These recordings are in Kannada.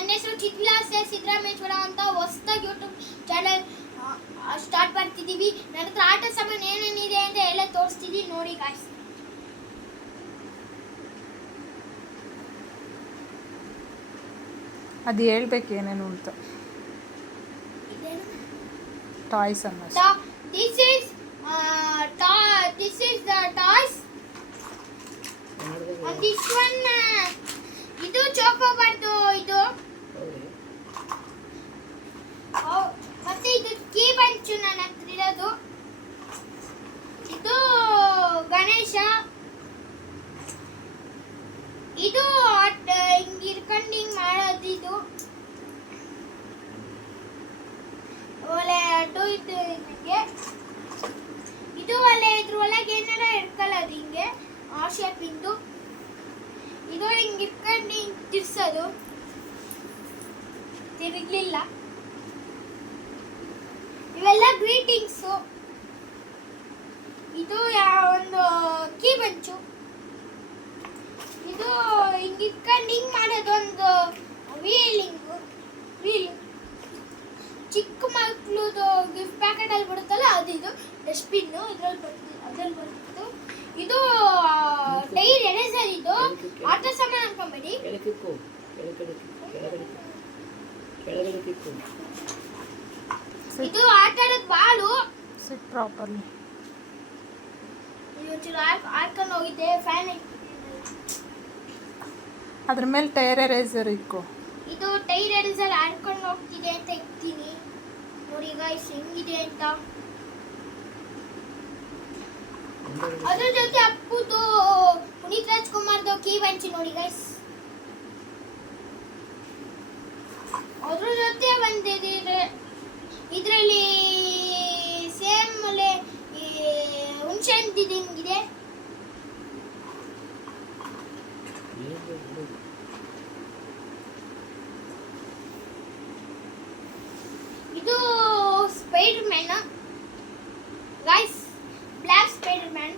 ನನ್ನ ಹೆಸರು ಚಿತ್ಲಾಸೆ ಸಿದ್ದರಾಮೇಶ್ವರ ಅಂತ ಹೊಸದಾಗಿ ಯೂಟ್ಯೂಬ್ ಚಾನಲ್ ಸ್ಟಾರ್ಟ್ ಮಾಡ್ತಿದ್ದೀವಿ. ನನ್ನ ಹತ್ರ ಆಟ ಸಾಮಾನು ಏನೇನಿದೆ ಅಂತ ಎಲ್ಲ ತೋರಿಸ್ತಿದ್ದೀವಿ, ನೋಡಿ ಗಾಯ್ಸ್. ಅದು ಹೇಳ್ಬೇಕು ಏನೇನು ಅಂತ. ಟಾಯ್ಸ್ ಅನ್ನ this is the toys and this one ಇದು ಚೋಕೋಬಾರ್ದು ಇದು ಮತ್ತೆ ಇದು ಕೀ ಬಂಚು ನನ್ನ ಹತ್ರ ಇರೋದು. ಇದು ಗಣೇಶ, ಇದು ಹಿಂಗ್ ಇರ್ಕೊಂಡು ಹಿಂಗ್ ಮಾಡೋದು, ಇದು ಒಲೆ ಅಡ್ಡು ಇದು ನನಗೆ. ಇದು ಒಲೆ ಇದ್ರ ಒಳಗೆ ಏನಾರ ಇಟ್ಕೊಳ್ಳೋದು ಹಿಂಗೆ ಆ ಶೇಪಿಂದು. ಇದು ಹಿಂಗೆ ಇಟ್ಕೊಂಡು ಹಿಂಗೆ ತಿರ್ಸೋದು, ತಿರುಗ್ಲಿಲ್ಲ. ಇವೆಲ್ಲ ಗ್ರೀಟಿಂಗ್ಸು. ಇದು ಒಂದು ಕೀ ಬಂಚು. ಇದು ಹಿಂಗೆ ಇಟ್ಕೊಂಡು ಹಿಂಗೆ ಮಾಡೋದು ಒಂದು ವೀಲ್. ಚಿಕ್ಕ ಮಕ್ಕಳದು ಗಿಫ್ಟ್ ಪ್ಯಾಕೆಟ್ ಅಲ್ಲಿ ಬರುತ್ತಲ್ಲ ಅದು. ಇದು ಡಸ್ಟ್ಬಿನ್ ಅದ್ರಲ್ಲಿ ಬರುತ್ತೆ. ಇದು ಟೈರ್ ಎರೇಸರ್. ಇದು ಆಟ ಸಾಮಾನು ಅನ್ಕೊಂಬೇಡಿ. ಇದು ಆಟ ಆಡೋದು ಬಾಲು. Sit properly. ಇದು ಹಾಕೊಂಡು ಹೋಗಿದ್ದೆ ಫ್ಯಾನ್. ಅದ್ರ ಮೇಲೆ ಟೈರ್ ಎರೇಸರ್ ಇಕ್ಕೋ. ಇದು ಟೈರ್ ಎರೇಸರ್ ಹಾಕೊಂಡು ಹೋಗ್ತಿದೆ ಅಂತ ಇಕ್ತೀನಿ, ನೋಡಿ ಗಾಯ್ಸ್ ಹೆಂಗಿದೆ ಅಂತ. ಅದ್ರ ಜೊತೆ ಅಪ್ಪುದು ಪುನೀತ್ ರಾಜ್ಕುಮಾರ್ದು ಕೀ ಬಂಚಿ ನೋಡಿ ಗಾಯ್ಸ್. ಅದ್ರ ಜೊತೆ ಬಂದಿದೆ ಇದರಲ್ಲಿ ಸೇಮ್ ಹುಣಸೆ ಹಣ್ಣಿದೆ. ಇದು Spider Man guys, black Spider Man.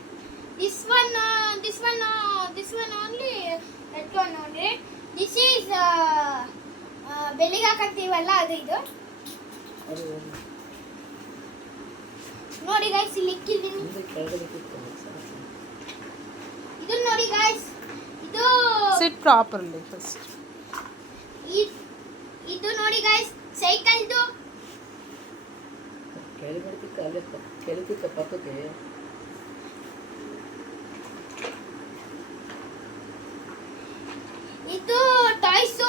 this one only that one only. this is ಬೆಳ್ಳಿಗೆ ಹಾಕಂತೀವಲ್ಲ ಅದು. ಇದು ನೋಡಿ ಗಾಯ್ಸ್, ಇಲ್ಲಿ ಇಕ್ಕಿದ್ದೀನಿ. ಇದು ನೋಡಿ ಗಾಯ್ಸ್, ಇದು ಸಿಟ್ ಪ್ರಾಪರ್ಲಿ ಫಸ್ಟ್. ಇದು ನೋಡಿ ಗಾಯ್ಸ್ ಸೈಕಲ್ದು. ಇದು ಟಾಯ್ಸು,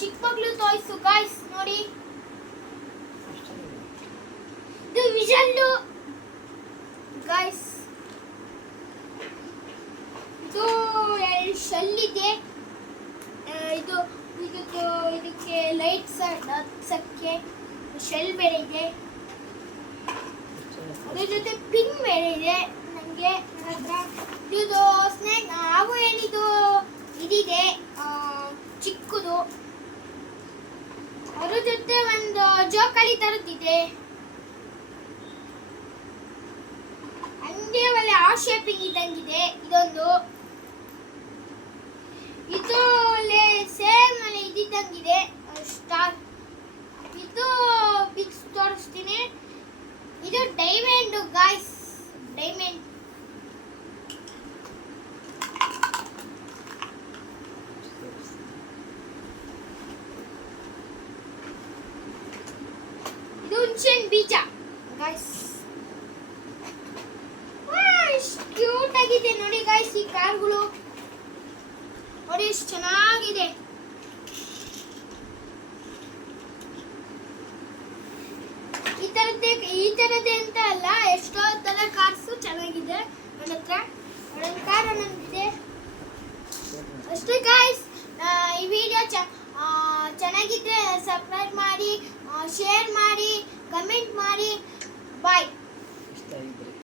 ಚಿಕ್ಕ ಮಕ್ಕಳು ಟಾಯ್ಸು ಗಾಯ್ಸ್ ನೋಡಿ. ಇದು ವಿಷಲ್ಲು ಗಾಯ್ಸ್. ಇದು ಶೆಲ್ ಇದೆ. ಇದು ಇದಕ್ಕೆ ಲೈಟ್ಸ್ ಹಚ್ಚಕ್ಕೆ ಶೆಲ್ ಬೇರೆ ಇದೆ. ಅದ್ರ ಜೊತೆ ಪಿನ್ ಬೇರೆ ಇದೆ ನನಗೆ ನನ್ನ ಹತ್ರ. ಇದು ಸ್ನೇಕ್ ಹಾಗೂ ಏನಿದು ಇದಿದೆ ಚಿಕ್ಕದು. ಅದ್ರ ಜೊತೆ ಒಂದು ಜೋಕಾಲಿ ತರದಿದೆ. ಹಂಗೆ ಒಳ್ಳೆ ಆ ಶೇಪಿಂಗ್ ಇದ್ದಂಗಿದೆ ಇದೊಂದು. ಇದು ಒಳ್ಳೆ ಸೇಮ್ ಒಳ್ಳೆ ಇದ್ದಂಗಿದೆ ಸ್ಟಾರ್. ಇದು ಬಿಗ್ ತೋರಿಸ್ತೀನಿ. ಇದು ಡೈಮಂಡ್ ಗಾಯ್ಸ್, ಡೈಮಂಡ್. ಇದು ಹುಣಸೆಹಣ್ಣು ಬೀಜ ಗಾಯ್ಸ್. ಎಷ್ಟು ಕ್ಯೂಟ್ ಆಗಿದೆ ನೋಡಿ ಗಾಯ್ಸ್ ಈ ಕಾರ್ಗಳು. ನೋಡಿ ಎಷ್ಟು ಚೆನ್ನಾಗಿದೆ. ಈ ತರದೇ ಅಂತ ಅಲ್ಲ, ಎಷ್ಟೋ ತರ ಕಾರ್ಸು ಚೆನ್ನಾಗಿದೆ ನನ್ನ ಹತ್ರ. ಒಂದೊಂದು ಕಾರ್ ಒಂದೊಂದಿದೆ ಅಷ್ಟೇ ಗಾಯ್ಸ್. ಈ ವಿಡಿಯೋ ಚೆನ್ನಾಗಿದ್ರೆ ಸಬ್ಸ್ಕ್ರೈಬ್ ಮಾಡಿ, ಶೇರ್ ಮಾಡಿ, ಕಮೆಂಟ್ ಮಾಡಿ. ಬಾಯ್.